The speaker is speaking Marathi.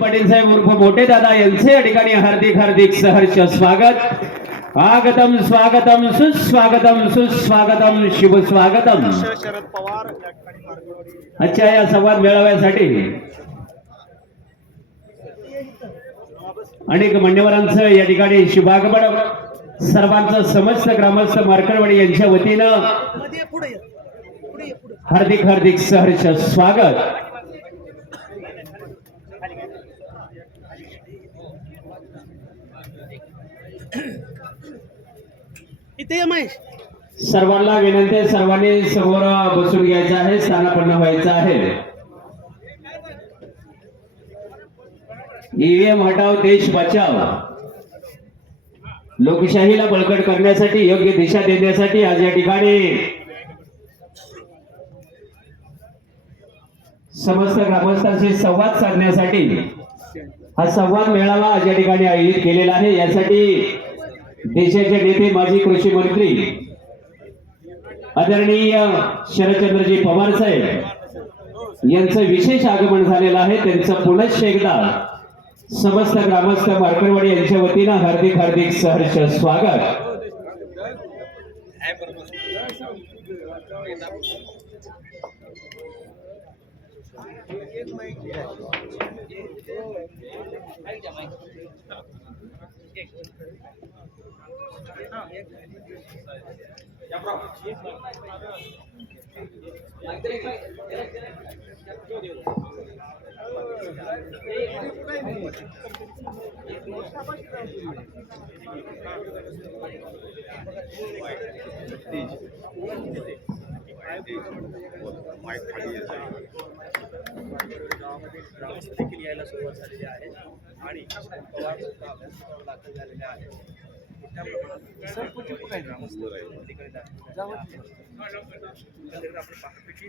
पाटील साहेब उर्फ मोठे दादा यांचे या ठिकाणी हार्दिक हार्दिक सहर्ष स्वागत. स्वागतम स्वागतम सुस्वागतम सुस्वागतम शुभ स्वागतम शरद पवार या संवाद मेळाव्यासाठी. अनेक मान्यवरांचं या ठिकाणी शुभागमन. सर्वांचं समस्त ग्रामस्थ मार्कळवाडी यांच्या वतीनं हार्दिक हार्दिक सहर्ष स्वागत. इथे महेश. सर्वांना विनंती आहे सर्वांनी समोर बसून घ्यायचं आहे स्थानापन्न व्हायचं आहे. ईव्हीएम हटाव देश बचाव लोकशाहीला बळकट करण्यासाठी योग्य दिशा देण्यासाठी आज या ठिकाणी समस्त ग्रामस्थांशी संवाद साधण्यासाठी हा संवाद मेळावा या ठिकाणी आयोजित केलेला आहे. यासाठी देशाचे नेते माजी कृषी मंत्री आदरणीय शरदचंद्रजी पवार साहेब यांचं विशेष आगमन झालेलं आहे. त्यांचं पुनश्च एकदा समस्त ग्रामस्थ मार्करवाडी यांच्या वतीनं हार्दिक हार्दिक सहर्ष स्वागत. Entendi. गावामध्ये ग्रामस्थ देखील यायला सुरुवात झालेली आहे. आणि पवार दाखल झालेले आहे? मोठ्या प्रमाणात आहेत. आपण